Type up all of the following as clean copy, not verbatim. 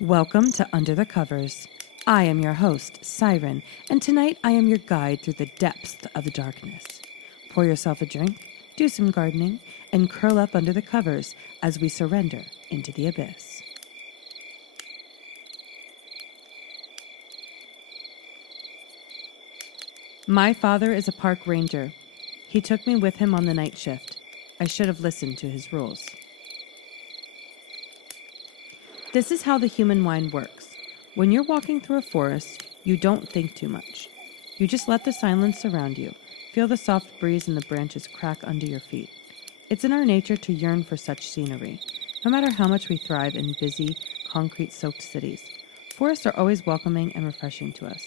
Welcome to Under the Covers. I am your host, Siren, and tonight I am your guide through the depths of the darkness. Pour yourself a drink, do some gardening, and curl up under the covers as we surrender into the abyss. My father is a park ranger. He took me with him on the night shift. I should have listened to his rules. This is how the human mind works. When you're walking through a forest, you don't think too much. You just let the silence surround you. Feel the soft breeze and the branches crack under your feet. It's in our nature to yearn for such scenery, no matter how much we thrive in busy, concrete-soaked cities. Forests are always welcoming and refreshing to us.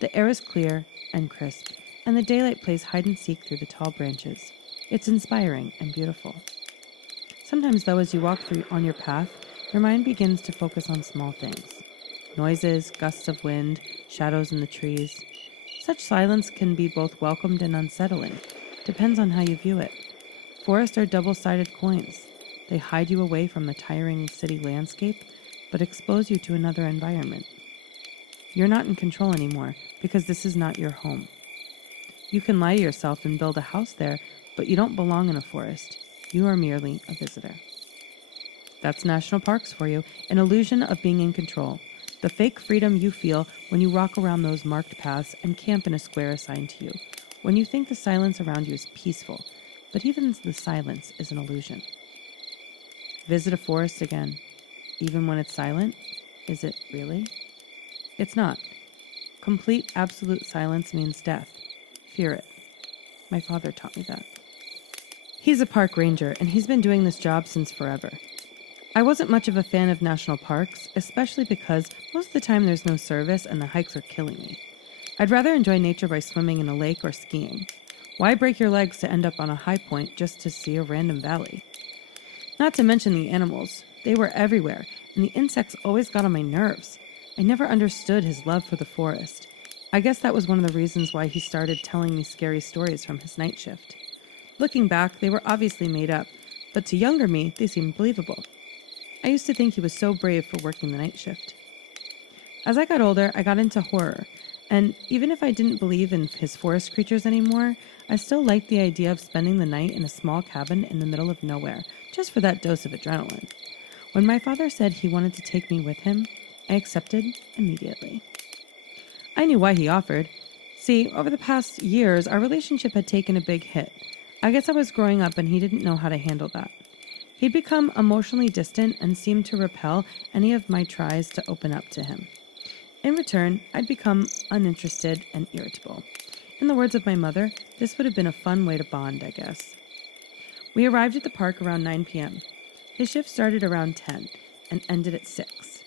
The air is clear and crisp, and the daylight plays hide-and-seek through the tall branches. It's inspiring and beautiful. Sometimes, though, as you walk on your path, your mind begins to focus on small things. Noises, gusts of wind, shadows in the trees. Such silence can be both welcomed and unsettling. Depends on how you view it. Forests are double-sided coins. They hide you away from the tiring city landscape, but expose you to another environment. You're not in control anymore, because this is not your home. You can lie to yourself and build a house there, but you don't belong in a forest. You are merely a visitor. That's national parks for you, an illusion of being in control. The fake freedom you feel when you walk around those marked paths and camp in a square assigned to you, when you think the silence around you is peaceful, but even the silence is an illusion. Visit a forest again. Even when it's silent, is it really? It's not. Complete, absolute silence means death. Fear it. My father taught me that. He's a park ranger, and he's been doing this job since forever. I wasn't much of a fan of national parks, especially because most of the time there's no service and the hikes are killing me. I'd rather enjoy nature by swimming in a lake or skiing. Why break your legs to end up on a high point just to see a random valley? Not to mention the animals. They were everywhere, and the insects always got on my nerves. I never understood his love for the forest. I guess that was one of the reasons why he started telling me scary stories from his night shift. Looking back, they were obviously made up, but to younger me, they seemed believable. I used to think he was so brave for working the night shift. As I got older, I got into horror, and even if I didn't believe in his forest creatures anymore, I still liked the idea of spending the night in a small cabin in the middle of nowhere, just for that dose of adrenaline. When my father said he wanted to take me with him, I accepted immediately. I knew why he offered. See, over the past years, our relationship had taken a big hit. I guess I was growing up and he didn't know how to handle that. He'd become emotionally distant and seemed to repel any of my tries to open up to him. In return, I'd become uninterested and irritable. In the words of my mother, this would have been a fun way to bond, I guess. We arrived at the park around 9 p.m. His shift started around 10 and ended at 6.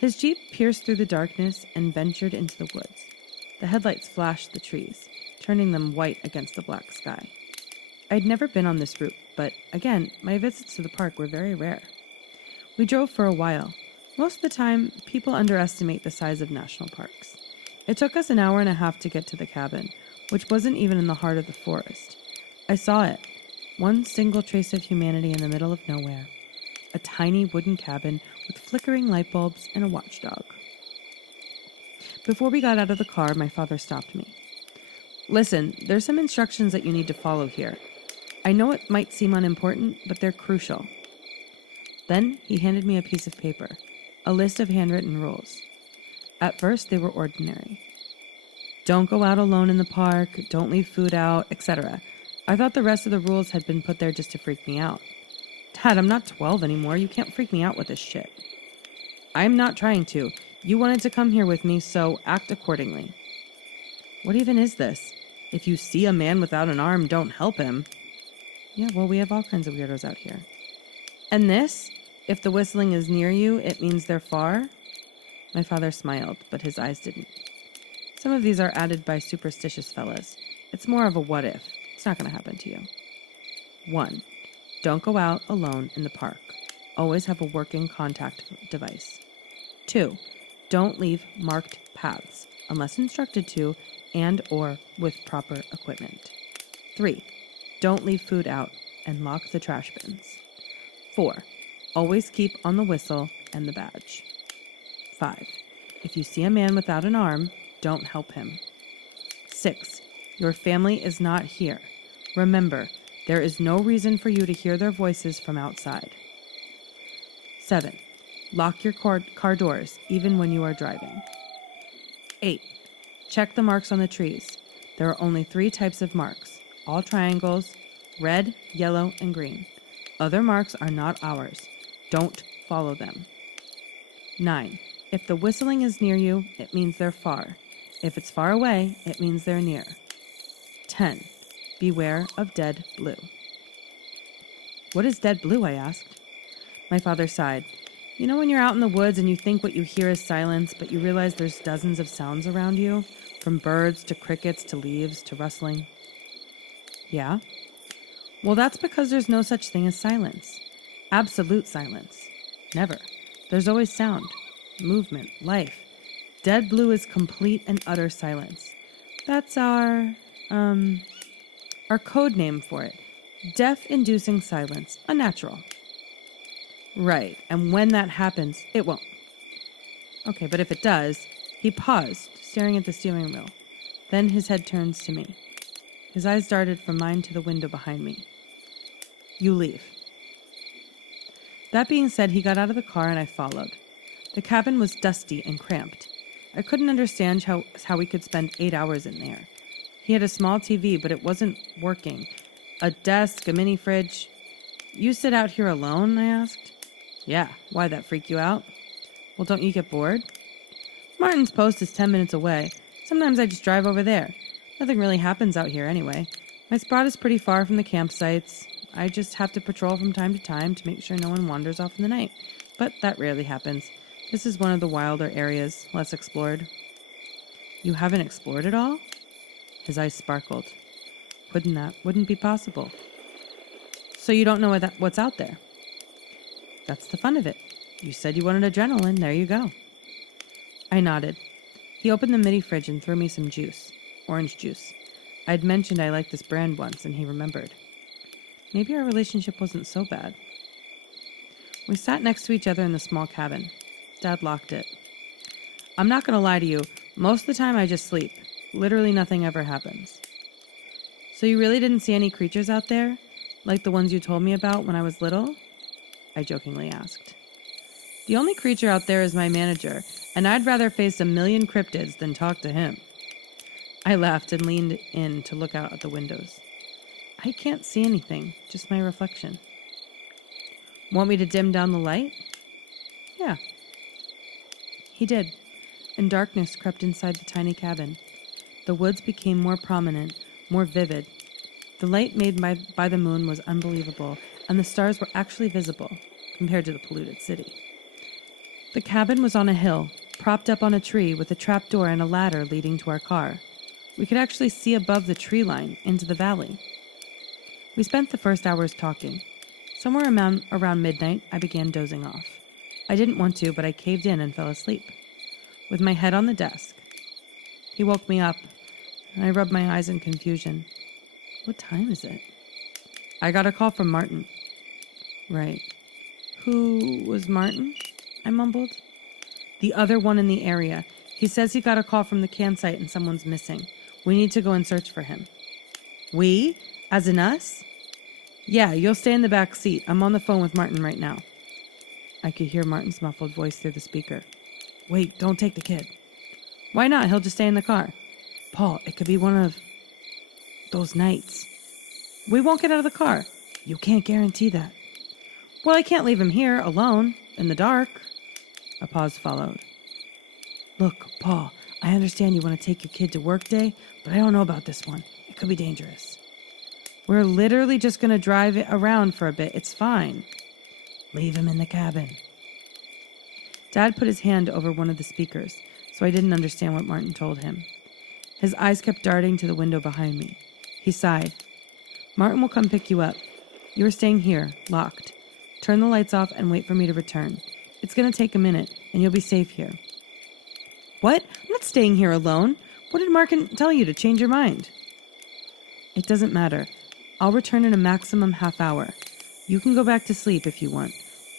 His Jeep pierced through the darkness and ventured into the woods. The headlights flashed the trees, turning them white against the black sky. I'd never been on this route, but again, my visits to the park were very rare. We drove for a while. Most of the time, people underestimate the size of national parks. It took us an hour and a half to get to the cabin, which wasn't even in the heart of the forest. I saw it. One single trace of humanity in the middle of nowhere. A tiny wooden cabin with flickering light bulbs and a watchdog. Before we got out of the car, my father stopped me. Listen, there's some instructions that you need to follow here. I know it might seem unimportant, but they're crucial. Then he handed me a piece of paper, a list of handwritten rules. At first, they were ordinary. Don't go out alone in the park, don't leave food out, etc. I thought the rest of the rules had been put there just to freak me out. Dad, I'm not 12 anymore. You can't freak me out with this shit. I'm not trying to. You wanted to come here with me, so act accordingly. What even is this? If you see a man without an arm, don't help him. Yeah, well, we have all kinds of weirdos out here. And this? If the whistling is near you, it means they're far? My father smiled, but his eyes didn't. Some of these are added by superstitious fellas. It's more of a what if. It's not going to happen to you. 1. Don't go out alone in the park. Always have a working contact device. 2. Don't leave marked paths, unless instructed to, and or with proper equipment. 3. Don't leave food out and lock the trash bins. 4. Always keep on the whistle and the badge. 5. If you see a man without an arm, don't help him. 6. Your family is not here. Remember, there is no reason for you to hear their voices from outside. 7. Lock your car doors, even when you are driving. 8. Check the marks on the trees. There are only 3 types of marks, all triangles, red, yellow, and green. Other marks are not ours. Don't follow them. 9. If the whistling is near you, it means they're far. If it's far away, it means they're near. 10. Beware of dead blue. What is dead blue? I asked. My father sighed. You know when you're out in the woods and you think what you hear is silence, but you realize there's dozens of sounds around you, from birds to crickets to leaves to rustling? Yeah? Well, that's because there's no such thing as silence. Absolute silence. Never. There's always sound, movement, life. Dead blue is complete and utter silence. That's our code name for it. Death-inducing silence. Unnatural. Right, and when that happens, it won't. Okay, but if it does, he paused, staring at the steering wheel. Then his head turns to me. His eyes darted from mine to the window behind me. You leave. That being said, he got out of the car and I followed. The cabin was dusty and cramped. I couldn't understand how we could spend 8 hours in there. He had a small TV, but it wasn't working. A desk, a mini fridge. You sit out here alone? I asked. Yeah, why'd that freak you out? Well, don't you get bored? Martin's post is 10 minutes away. Sometimes I just drive over there. Nothing really happens out here anyway. My spot is pretty far from the campsites. I just have to patrol from time to time to make sure no one wanders off in the night. But that rarely happens. This is one of the wilder areas, less explored. You haven't explored it all? His eyes sparkled. Wouldn't be possible. So you don't know what's out there? That's the fun of it. You said you wanted adrenaline. There you go. I nodded. He opened the mini fridge and threw me some juice. Orange juice. I'd mentioned I liked this brand once, and he remembered. Maybe our relationship wasn't so bad. We sat next to each other in the small cabin. Dad locked it. I'm not going to lie to you. Most of the time I just sleep. Literally nothing ever happens. So you really didn't see any creatures out there? Like the ones you told me about when I was little? I jokingly asked. The only creature out there is my manager, and I'd rather face 1,000,000 cryptids than talk to him. I laughed and leaned in to look out at the windows. I can't see anything, just my reflection. Want me to dim down the light? Yeah. He did, and darkness crept inside the tiny cabin. The woods became more prominent, more vivid. The light made by the moon was unbelievable, and the stars were actually visible, compared to the polluted city. The cabin was on a hill, propped up on a tree with a trapdoor and a ladder leading to our car. We could actually see above the tree line into the valley. We spent the first hours talking. Somewhere around midnight, I began dozing off. I didn't want to, but I caved in and fell asleep, with my head on the desk. He woke me up, and I rubbed my eyes in confusion. What time is it? I got a call from Martin. Right. Who was Martin? I mumbled. The other one in the area. He says he got a call from the campsite and someone's missing. We need to go and search for him. We? As in us? Yeah, you'll stay in the back seat. I'm on the phone with Martin right now. I could hear Martin's muffled voice through the speaker. Wait, don't take the kid. Why not? He'll just stay in the car. Paul, it could be one of those nights. We won't get out of the car. You can't guarantee that. Well, I can't leave him here, alone, in the dark. A pause followed. Look, Paul, I understand you want to take your kid to work day, but I don't know about this one. It could be dangerous. We're literally just going to drive it around for a bit. It's fine. Leave him in the cabin. Dad put his hand over one of the speakers, so I didn't understand what Martin told him. His eyes kept darting to the window behind me. He sighed. Martin will come pick you up. You are staying here, locked. Turn the lights off and wait for me to return. It's going to take a minute, and you'll be safe here. What? I'm not staying here alone. What did Martin tell you to change your mind? It doesn't matter. I'll return in a maximum half hour. You can go back to sleep if you want,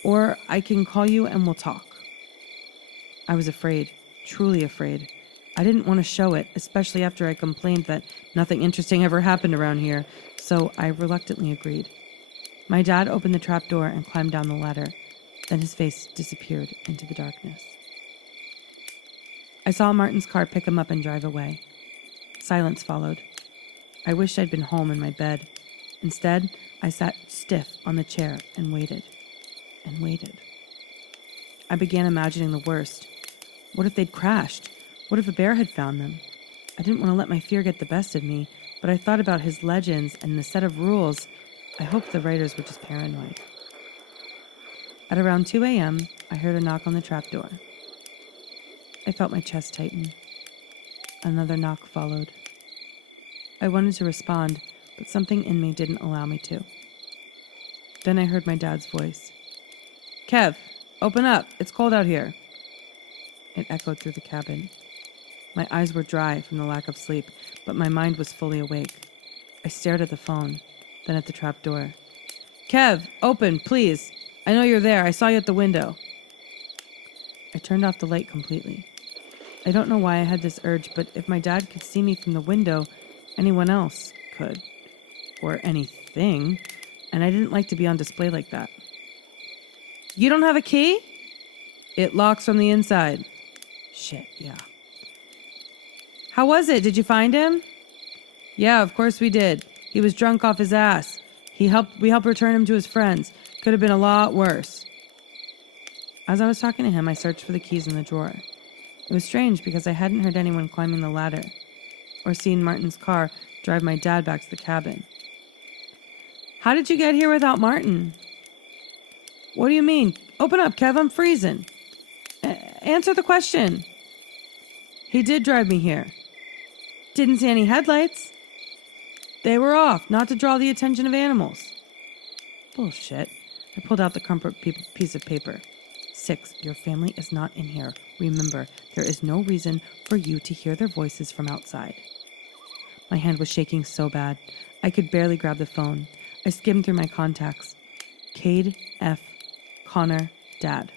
or I can call you and we'll talk. I was afraid, truly afraid. I didn't want to show it, especially after I complained that nothing interesting ever happened around here, so I reluctantly agreed. My dad opened the trap door and climbed down the ladder. Then his face disappeared into the darkness. I saw Martin's car pick him up and drive away. Silence followed. I wished I'd been home in my bed. Instead, I sat stiff on the chair and waited. And waited. I began imagining the worst. What if they'd crashed? What if a bear had found them? I didn't want to let my fear get the best of me, but I thought about his legends and the set of rules. I hoped the writers were just paranoid. At around 2 a.m., I heard a knock on the trapdoor. I felt my chest tighten. Another knock followed. I wanted to respond, but something in me didn't allow me to. Then I heard my dad's voice. "Kev, open up. It's cold out here." It echoed through the cabin. My eyes were dry from the lack of sleep, but my mind was fully awake. I stared at the phone, then at the trap door. "Kev, open, please. I know you're there. I saw you at the window." I turned off the light completely. I don't know why I had this urge, but if my dad could see me from the window, anyone else could. Or anything. And I didn't like to be on display like that. "You don't have a key?" "It locks from the inside." "Shit, yeah." "How was it? Did you find him?" "Yeah, of course we did. He was drunk off his ass. We helped return him to his friends. Could have been a lot worse." As I was talking to him, I searched for the keys in the drawer. It was strange because I hadn't heard anyone climbing the ladder or seen Martin's car drive my dad back to the cabin. "How did you get here without Martin?" "What do you mean? Open up, Kev, I'm freezing." Answer the question." "He did drive me here." "Didn't see any headlights." "They were off, not to draw the attention of animals." "Bullshit." I pulled out the crumpled piece of paper. 6. Your family is not in here. Remember, there is no reason for you to hear their voices from outside. My hand was shaking so bad, I could barely grab the phone. I skimmed through my contacts. Cade, F., Connor, Dad.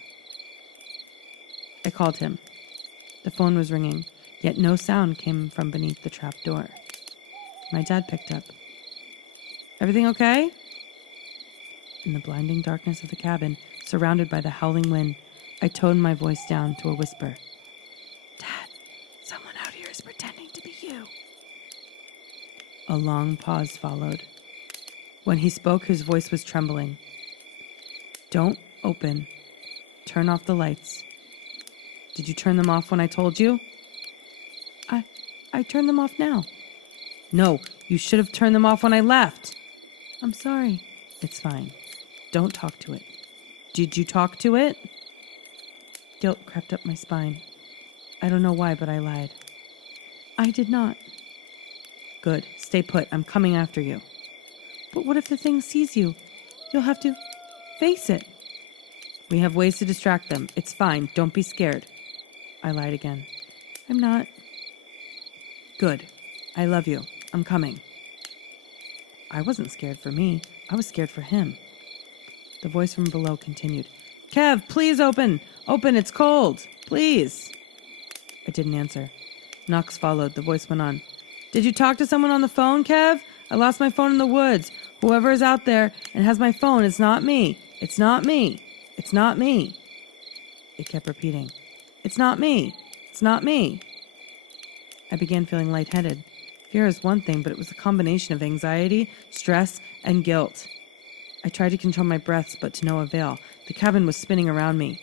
I called him. The phone was ringing, yet no sound came from beneath the trap door. My dad picked up. "Everything okay?" In the blinding darkness of the cabin, surrounded by the howling wind, I toned my voice down to a whisper. "Dad, someone out here is pretending to be you." A long pause followed. When he spoke, his voice was trembling. "Don't open. Turn off the lights." "Did you turn them off when I told you?" I turned them off now." "No, you should have turned them off when I left." "I'm sorry." "It's fine. Don't talk to it." "Did you talk to it?" Guilt crept up my spine. I don't know why, but I lied. "I did not." "Good. Stay put. I'm coming after you." "But what if the thing sees you? You'll have to face it." "We have ways to distract them. It's fine. Don't be scared." I lied again. "I'm not." "Good. I love you. I'm coming." I wasn't scared for me. I was scared for him. The voice from below continued. "Kev, please open. Open, it's cold. Please." I didn't answer. Knocks followed. The voice went on. "Did you talk to someone on the phone, Kev? I lost my phone in the woods. Whoever is out there and has my phone, it's not me. It's not me. It's not me." It kept repeating. "It's not me. It's not me." I began feeling lightheaded. Fear is one thing, but it was a combination of anxiety, stress, and guilt. I tried to control my breaths, but to no avail. The cabin was spinning around me.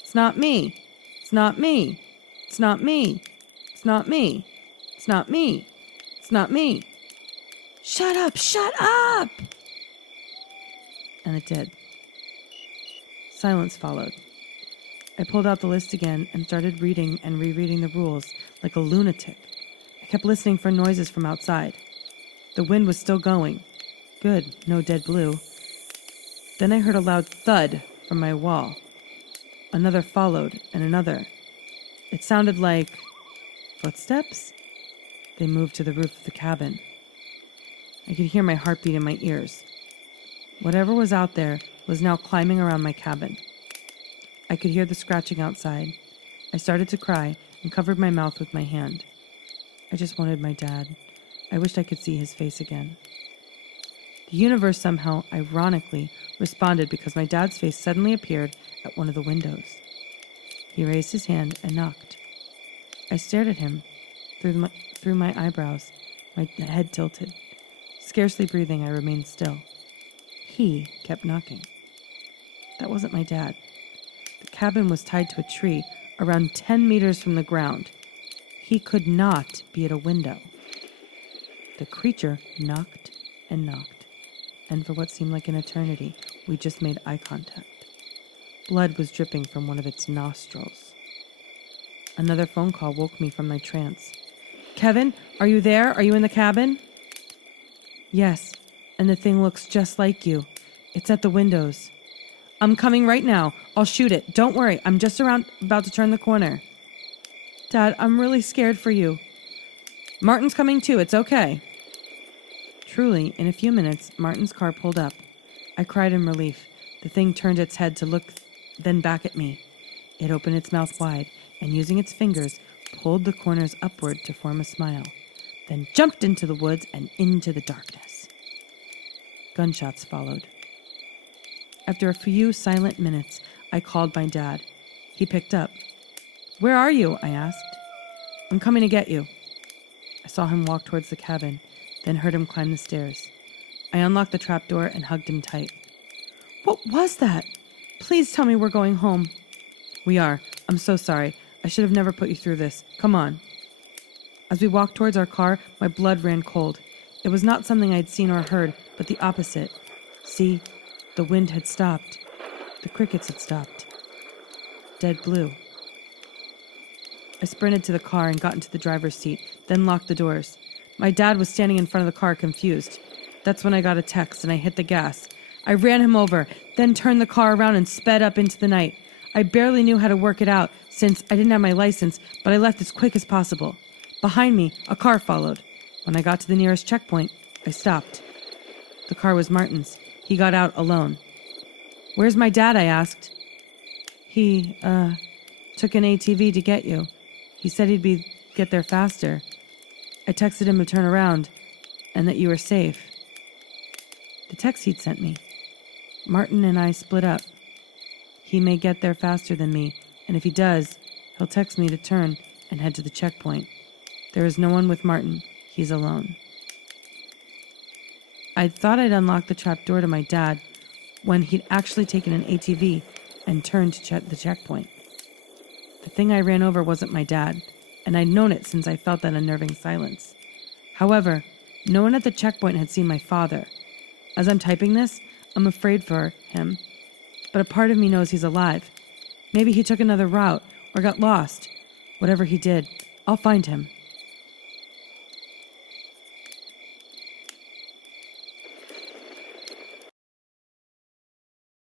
"It's not me. It's not me. It's not me. It's not me. It's not me. It's not me. Shut up! Shut up!" And it did. Silence followed. I pulled out the list again and started reading and rereading the rules like a lunatic. I kept listening for noises from outside. The wind was still going. Good, no dead blue. Then I heard a loud thud from my wall. Another followed, and another. It sounded like footsteps. They moved to the roof of the cabin. I could hear my heartbeat in my ears. Whatever was out there was now climbing around my cabin. I could hear the scratching outside. I started to cry and covered my mouth with my hand. I just wanted my dad. I wished I could see his face again. The universe somehow, ironically, responded because my dad's face suddenly appeared at one of the windows. He raised his hand and knocked. I stared at him through my eyebrows, my head tilted. Scarcely breathing, I remained still. He kept knocking. That wasn't my dad. The cabin was tied to a tree around 10 meters from the ground. He could not be at a window. The creature knocked and knocked, and for what seemed like an eternity, we just made eye contact. Blood was dripping from one of its nostrils. Another phone call woke me from my trance. Kevin, are you there? Are you in the cabin? Yes, and the thing looks just like you. It's at the windows. I'm coming right now. I'll shoot it. Don't worry, I'm just about to turn the corner. Dad, I'm really scared for you. Martin's coming too, it's okay. Truly, in a few minutes, Martin's car pulled up. I cried in relief. The thing turned its head to look, then back at me. It opened its mouth wide, and using its fingers, pulled the corners upward to form a smile, then jumped into the woods and into the darkness. Gunshots followed. After a few silent minutes, I called my dad. He picked up. Where are you? I asked. I'm coming to get you. I saw him walk towards the cabin, then heard him climb the stairs. I unlocked the trapdoor and hugged him tight. What was that? Please tell me we're going home. We are. I'm so sorry. I should have never put you through this. Come on. As we walked towards our car, my blood ran cold. It was not something I'd seen or heard, but the opposite. See, the wind had stopped. The crickets had stopped. Dead blue. I sprinted to the car and got into the driver's seat, then locked the doors. My dad was standing in front of the car, confused. That's when I got a text and I hit the gas. I ran him over, then turned the car around and sped up into the night. I barely knew how to work it out since I didn't have my license, but I left as quick as possible. Behind me, a car followed. When I got to the nearest checkpoint, I stopped. The car was Martin's. He got out alone. Where's my dad? I asked. He, took an ATV to get you. He said he'd get there faster. I texted him to turn around and that you were safe. The text he'd sent me. Martin and I split up. He may get there faster than me, and if he does, he'll text me to turn and head to the checkpoint. There is no one with Martin. He's alone. I thought I'd unlocked the trapdoor to my dad when he'd actually taken an ATV and turned to the checkpoint. The thing I ran over wasn't my dad, and I'd known it since I felt that unnerving silence. However, no one at the checkpoint had seen my father. As I'm typing this, I'm afraid for him, but a part of me knows he's alive. Maybe he took another route or got lost. Whatever he did, I'll find him.